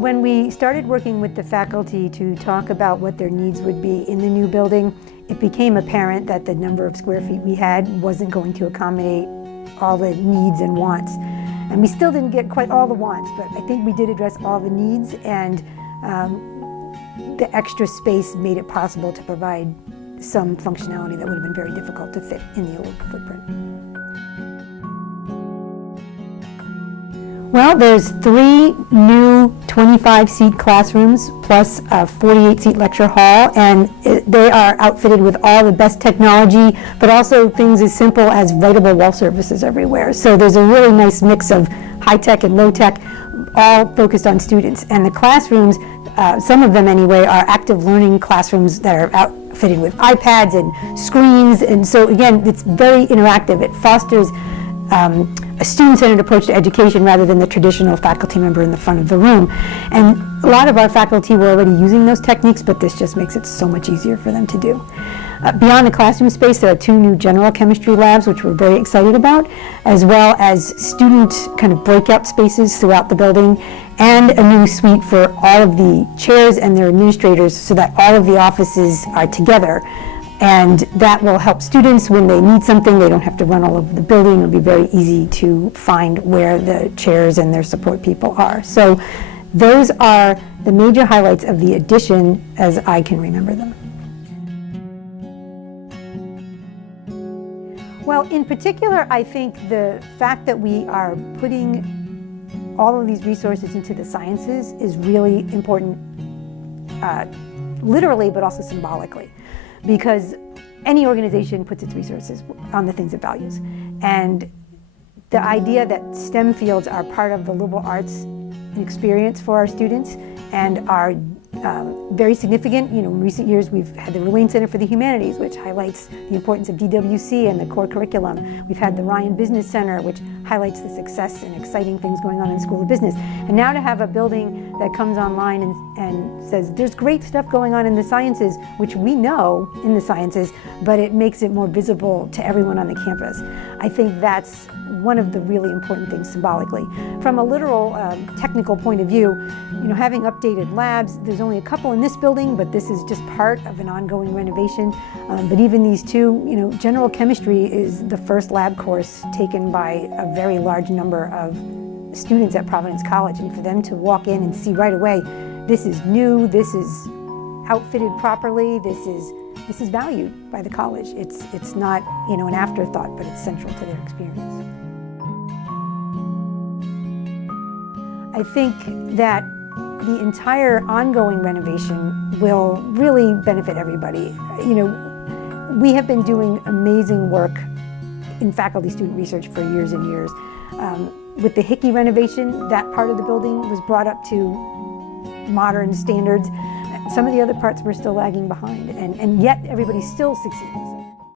When we started working with the faculty to talk about what their needs would be in the new building, it became apparent that the number of square feet we had wasn't going to accommodate all the needs and wants. And we still didn't get quite all the wants, but I think we did address all the needs, and the extra space made it possible to provide some functionality that would have been very difficult to fit in the old footprint. Well, there's 3 new 25-seat classrooms plus a 48-seat lecture hall, and they are outfitted with all the best technology, but also things as simple as writable wall surfaces everywhere. So there's a really nice mix of high-tech and low-tech, all focused on students. And the classrooms, some of them anyway, are active learning classrooms that are outfitted with iPads and screens, and so again, it's very interactive. It fosters a student-centered approach to education rather than the traditional faculty member in the front of the room. And a lot of our faculty were already using those techniques, but this just makes it so much easier for them to do. Beyond the classroom space, there are 2 new general chemistry labs, which we're very excited about, as well as student kind of breakout spaces throughout the building, and a new suite for all of the chairs and their administrators so that all of the offices are together. And that will help students when they need something. They don't have to run all over the building. It'll be very easy to find where the chairs and their support people are. So those are the major highlights of the addition as I can remember them. Well, in particular, I think the fact that we are putting all of these resources into the sciences is really important, literally, but also symbolically. Because any organization puts its resources on the things it values. And the idea that STEM fields are part of the liberal arts experience for our students and are very significant. You know, in recent years we've had the Renovation Center for the Humanities, which highlights the importance of DWC and the core curriculum. We've had the Ryan Business Center, which highlights the success and exciting things going on in the School of Business. And now to have a building that comes online and says there's great stuff going on in the sciences, which we know in the sciences, but it makes it more visible to everyone on the campus. I think that's one of the really important things symbolically. From a literal technical point of view, you know, having updated labs, there's only a couple in this building, but this is just part of an ongoing renovation. But even these 2, you know, general chemistry is the first lab course taken by a very large number of students at Providence College, and for them to walk in and see right away, this is new, this is outfitted properly, this is valued by the college. It's not, you know, an afterthought, but it's central to their experience. I think that the entire ongoing renovation will really benefit everybody. You know, we have been doing amazing work in faculty-student research for years and years. With the Hickey renovation, that part of the building was brought up to modern standards. Some of the other parts were still lagging behind, and yet everybody still succeeded.